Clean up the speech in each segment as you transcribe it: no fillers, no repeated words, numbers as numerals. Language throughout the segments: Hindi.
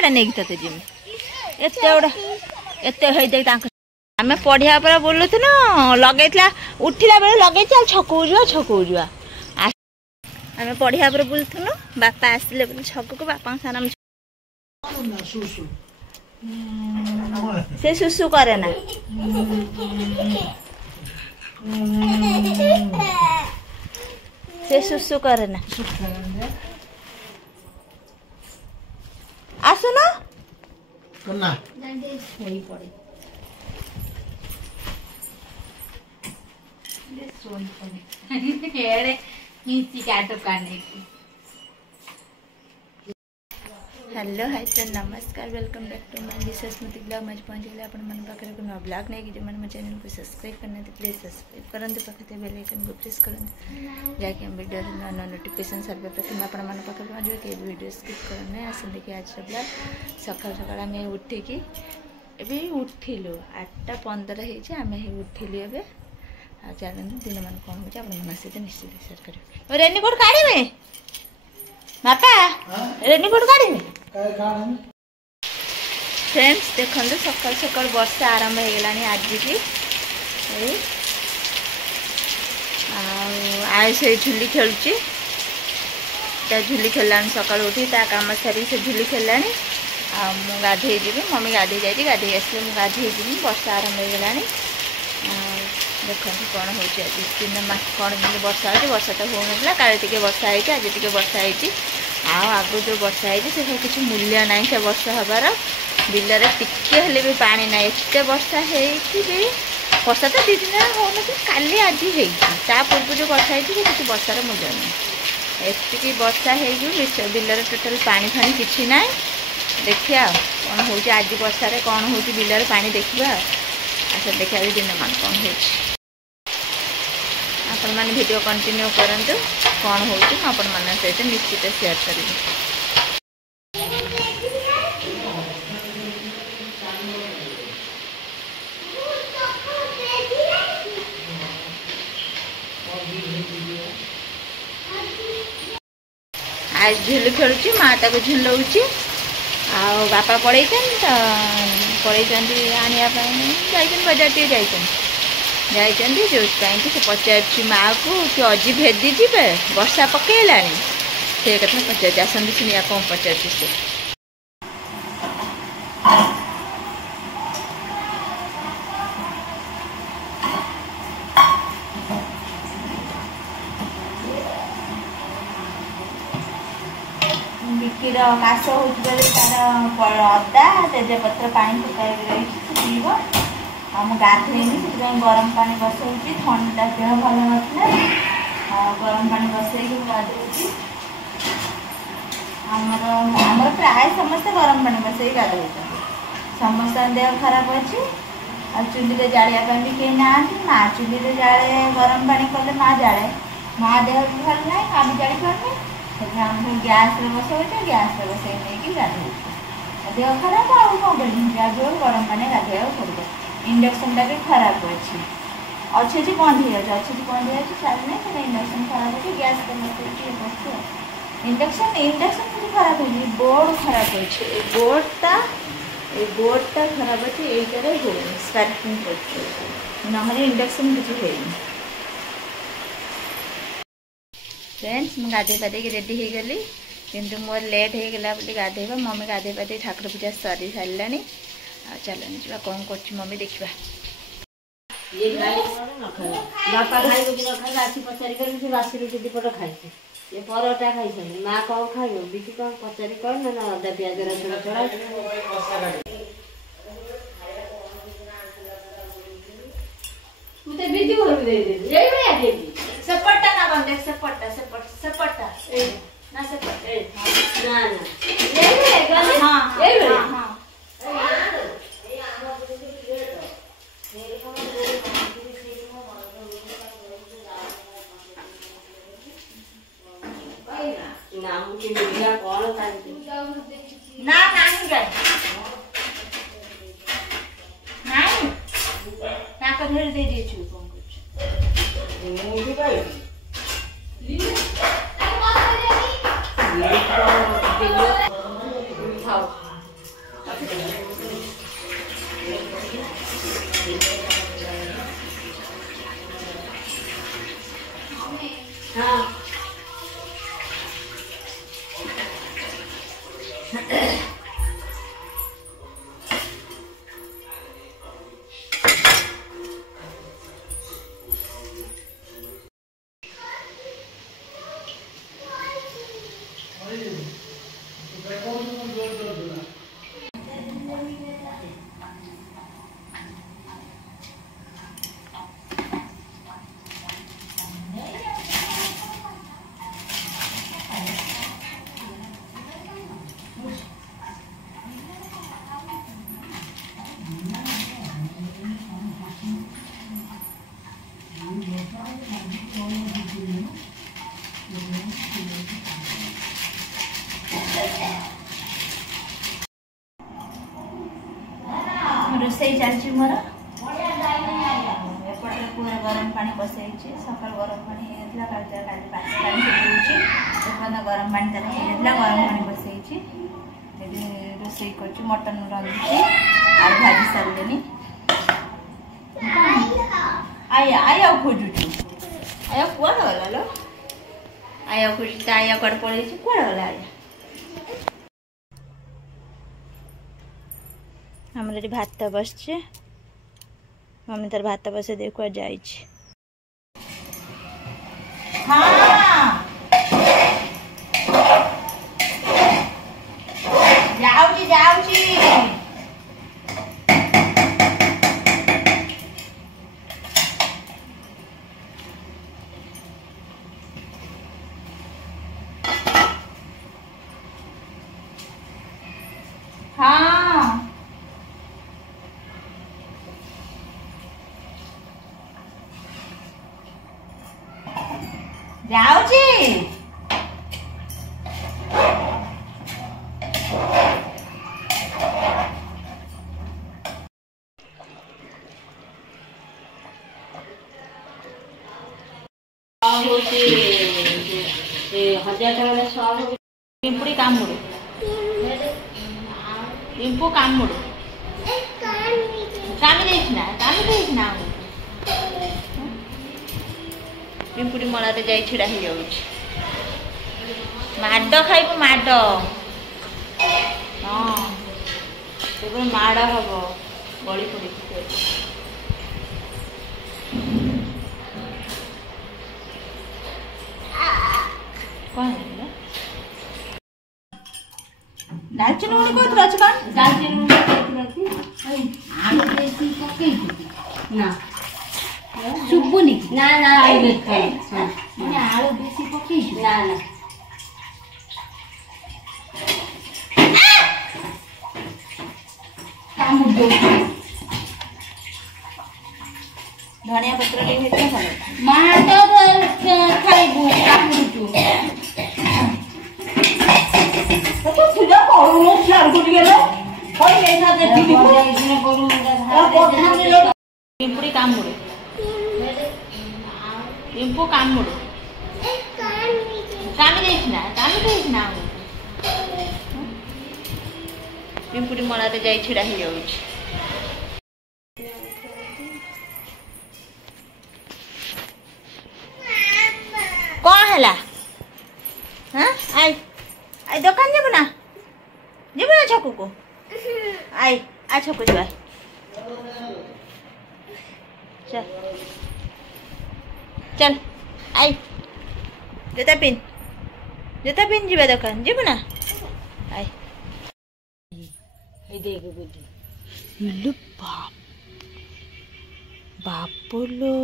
आड़े नहीं ते जिमी एत आम पढ़िया पर बोलु लगे उठिला बेले लगे छकू जा आम पढ़िया पर बुलुनु बापा आसिले छक को बापा सारा से सुसु करे ना से सुसु करे ना आसु ना करना सही पड़े सोन पड़े एड़े मिसी काटो काने की हेलो हाय फ्रेंड नमस्कार welcome back to my Smriti blog मैं पहुंच गए अपन मन पाखे को नया ब्लॉग नहीं कि मैंने चैनल को सब्सक्राइब करना तो प्लीज सब्सक्राइब करते पाखे बेल आइकन को प्रेस करते जाके हम वीडियो नया नोटिफिकेशन सर्वे प्रथम अपन मन पाखे पहुंचे कि वीडियो स्किप करना आसन देखिए आज ब्लॉग सकाल सकाल आम उठिकी ए उठिलु 8:15 आम उठिलु ए चलते दिन मान कौन हो अपन सहित निश्चित शेयर करेंगे रेनकोट काढ़े बापा रेनकोट काढ़े फ्रेंड्स देखो सकाल सकाल वर्षा आरंभ हो गलानी आज की आयुष झुली खेलुची झुली खेलानी सकाल उठी ता काम सारी से झुली खेलानी गाधे जी मम्मी गाधे जाए गाधे आसले मुझे गाधे जी वर्षा आरंभ हो गलानी देखो कौन हो दिन कौन वर्षा हो वर्षा तो हो ना काले टी वर्षा होती आज टी वर्षा होती आग जो वर्षा होती से सब किसी मूल्य ना से वर्षा हबार बिलर टिके हेले भी पानी ना एत वर्षा भी वर्षा तो 2 दिन हो काली आज होता पूर्व जो वर्षा होती किसी वर्षार मूल्य ना एति वर्षा हो बिलर टोटाल पानी फाणी किसी ना देखिए कौन हो आज वर्षा कौन हो बिलर पानी देखा अच्छा देखा दिन मान कौन हो आपण मैंने वीडियो कंटिन्यू करंतु कौन हो आपण मन सहित निश्चित शेयर करेंगे आज झुल खेलुची माँ ताको झुलाऊँची बापा पड़े आने बजार टे जाइए जो से पचार माँ को कि अजी भेदी जी वर्षा पकईला से कथा पचार आसती शुणिया कौन पचार से बिकिर काश हो तार अदा तेजपत्र पानी फुकाई रही पीब आम गाधेनी से गरम पानी बसौची ठंडा देह भल ना गरम पानी बसई गाधे आमर प्राय समस्ते गरम पानी बसई गाधे समस्त देह खराब अच्छी आ चुली जालिया भी कहीं ना माँ चुली जाए गरम पानी कले माँ जाए माँ देह भी भल ना माँ भी जाड़ी पारे गैस बसौचे गैस बसई नहीं गाधे देह खराब आ कौन कर गरम पानी गाधे पड़े इंडक्शन टा भी खराब अच्छे जी बंद हो अच्छे जी बंद हो चलने इंडक्शन खराब अच्छे गैस बस इंडक्शन इंडक्शन भी खराब हो बोर्ड खराब अच्छे बोर्डटा खराब अच्छे ये हो स्पार्किंग कर ना इंडक्शन किसी है फ्रेंड्स मुझे गाधे पाधे रेडी हो गली किंतु मोर लेट हो गला गाधेबा मम्मी गाधे पाधे ठाकुर पूजा सरी सारे चलन जी कौन कर मम्मी देखा बापा खाई आसी पचार बासी रुटी दीपट खाई ये परोटा खाई माँ कौन खाइब बिकी कौन पचारि कह ना अदा पिज रसुण छड़ा सेपटा ना बंदे सेपटा सेपटा ना सेपटा ना हाँ ना नहीं गए नहीं ना को धर दे दिए छु कौन कुछ मुझे भाई रोसई चलती मोर एपटे पूरा गरम पानी बसई सका गरम पानी गरम पानी गरम पानी बसई रोसई कर मटन रांधुची आलू भाजी सारे आया खोजुचु आया कुआड़ गला लो आया खोजु आया कड़ पड़े कुआड़ गला आया हमारे भात बसचे मम्मी तार भात बसे देखो जाई जाऊची जाऊची हाँ जाऊची पिंपुड़ी कामुड़ पिंपू कामुड़ कामी पिंपुड़ी मला जाई छिड़ा हो जाऊँ माड खाइबू माड हाँ माड़ हम गली पड़ी कौन दालचीनी मुड़ी कौन रच कौन दालचीनी ना सुबुनी ना ना आलू बेसी पकई ना ना धनिया पत्र माड खाइबू कामुड़ू पिंपुड़ी कामुड़ पिंपू कामुड़ पिंपुड़ी मला जाई छिड़ा हो जाऊँ कौन है हाँ आई आई दुकान जब ना छकू को आई आ छकू जा चल चल आई जूता पिन जीवा दुकान जीव ना आई बापलो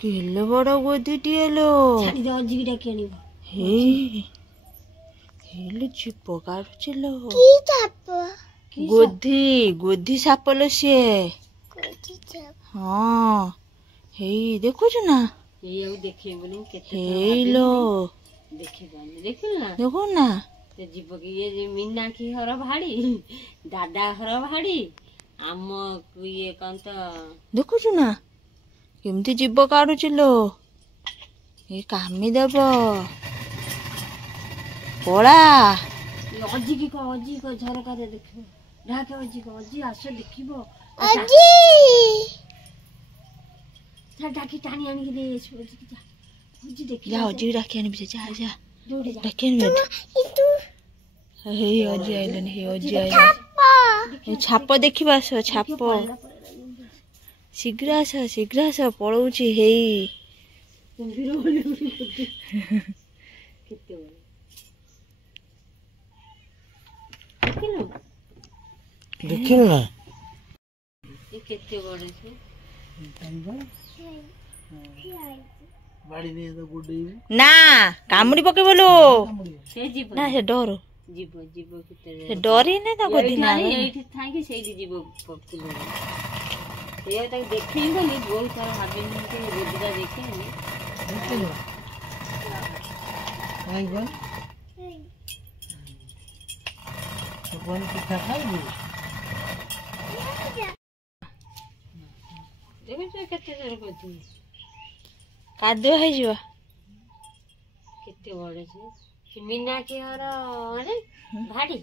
केले बड़ गोदी लो जीप काढ़ुचलो गोधी गोधी साप लो सी हाँ हे देखु ना देखो ना जीव कि ये मीनाक्षी हर भाड़ी दादा हर भाड़ी आम ये कौन तो देखु ना केमती जीव काढ़ुचलो ये कामी देव पड़ा अजी की झरका दे देखो ढाके अजी आस देखो डाकी टाणी आनी दे अजी देखी जा अजी डाकी आनी जा जा डाकी आनी हेई अजी आइलन हे अजी आइलन छाप देखिबा आस छाप शीघ्र आस पळौची हेई देखिल ना ये केते बड़े छे बाड़ी नहीं तो गुडी ना कामुडी पके बोलो से जीव ना से डर जीव जीव केते से डरी ने ता गोदी ना एठी थाकी सेठी जीव पकले ये तक देखै बोली बहुत सारा भाबिन के गोदीरा देखे देखिल आई बन तो कौन पिठा खाई देखो से केते जर कोती कादो है जीवा केते बड़े छे कि मीना के हर अरे भाड़ी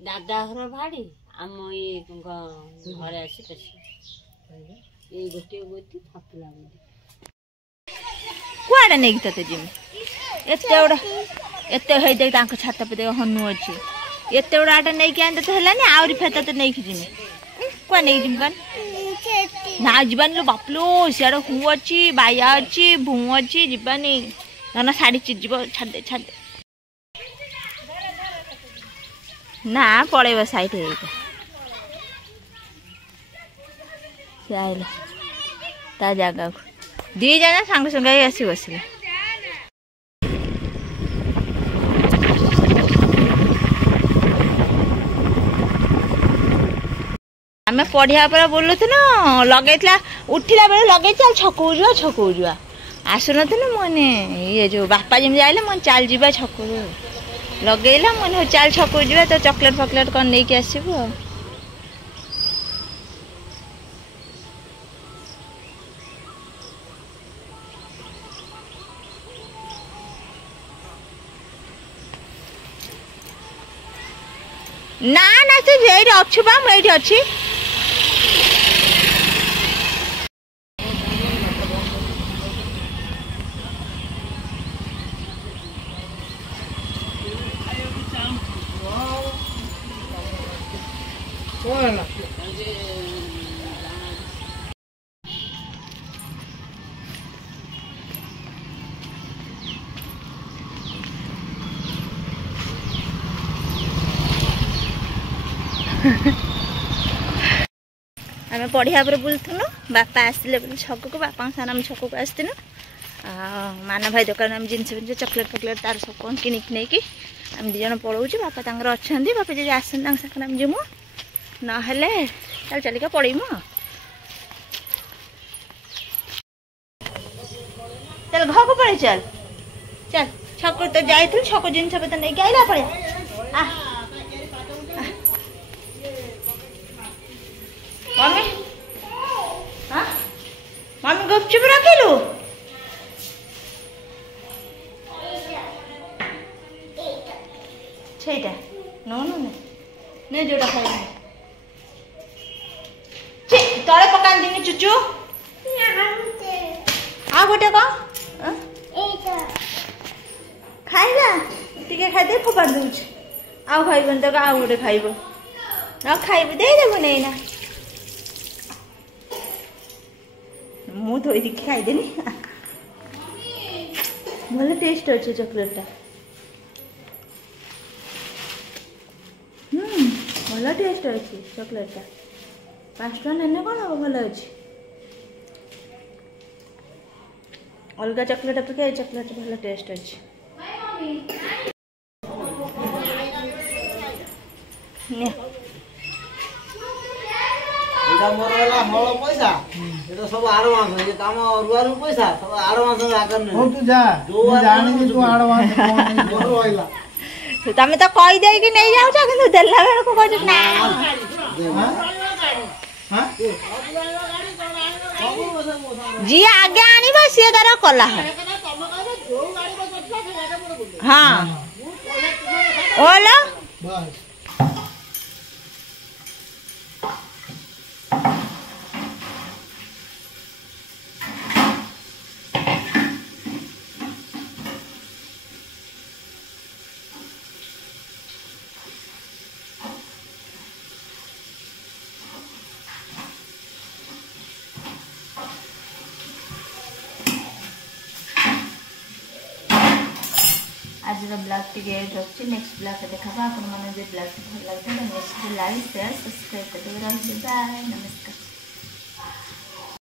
दादा हर भाड़ी आम ये घरे आसी पसी ये गोटे गोती फापला कुआडे नेकी तते जिम एते है देख तांको छात पे देख हनु अछि एते बड़ा आटा नेकी आंदे तो हलानी आउरी फेता तो नेकी जिमे कुआ नेकी जिम कन ना जीवानी लो बापलो सियाड़ हु अच्छी बाया अच्छी भू अच्छी जीवानी ना शाढ़ी चिजीब छाड़ दे ना पड़ेब साइड से आइला ता जगह को दी जाना सांगे संगे आसी बसले आम पढ़िया पर बोलु लगे उठिला बेले लगे चल छकू जुआ आसुन मैंने ये जो बापा जमी जाइले मन चल जा छक लगेला मन चल छकू जा तो चॉकलेट फकलेट कौन नहीं कि आसबू ना ना तू ये अच्छु बा मुझे अच्छी आम पढ़िया पर बुलूँ बापा आसले छक को बापा साथ आम छक को आसलु मान भाई दुकान आम जिन चॉकलेट फकलेट तार सब कौन किनिक नहीं कि आम दिज पलाऊँ बापा तर अच्छा बापा जी आसन साथ आम जीमु ना चल चलिका पड़ेमु चल घर को पड़े चल चल छक तो जाइल छक जिन पता नहीं आइला पड़े मम्मी हाँ मम्मी गुपचुप रखिलु छेटा नो नो ने जोड़ा खाई तले पकान दिनी चुचु आ गोटे कौन खाइला टिके खाई फोपाड़ दूच आउ खाइबन तो आउ गोटे खाइब न खाइब देदेबु नहीं ना मु धोई देखी खाईदेनी भले टेस्ट अच्छे चॉकलेट भल टेस्ट अच्छे चॉकलेट 5 टका ने कौन हम भल अच्छे अलग चॉकलेट अपेक्षा ये चॉकलेट भल टेस्ट अच्छे हल पैसा सब आडवांस ये काम रुआरु पैसा सब आडवांस आकर नहीं हो तू जा जाने कि तू आडवांस कौन नहीं रोइला तमे तो कहि दे कि नहीं जाउ छ किंतु देला बेल को कहछ ना हां जी आगे आनिबा से तार कला है हां ओला बस आज ब्लॉग टी रखुच्छी नेक्स्ट ब्लॉग देखा आप मैंने ब्लॉग भल लगे नेक्स्ट लाइक शेयर सब्सक्राइब करते रहिए बाय नमस्कार।